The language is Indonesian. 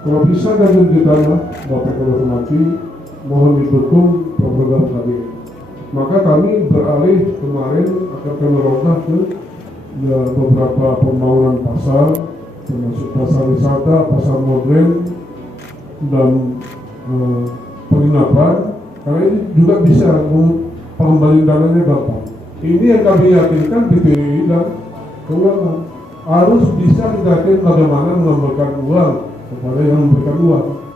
Kalau bisa dan kita Bapak Hormati, mohon didukung program kami. Maka kami beralih kemarin akan merodah ke beberapa pembangunan pasar, termasuk pasar wisata, pasar modern, dan penginapan. Karena ini juga bisa pengembalian dananya gampang. Ini yang kami yakinkan BPI dan keuangan harus bisa kita yakin bagaimana mengembalikan uang kepada yang memberikan uang.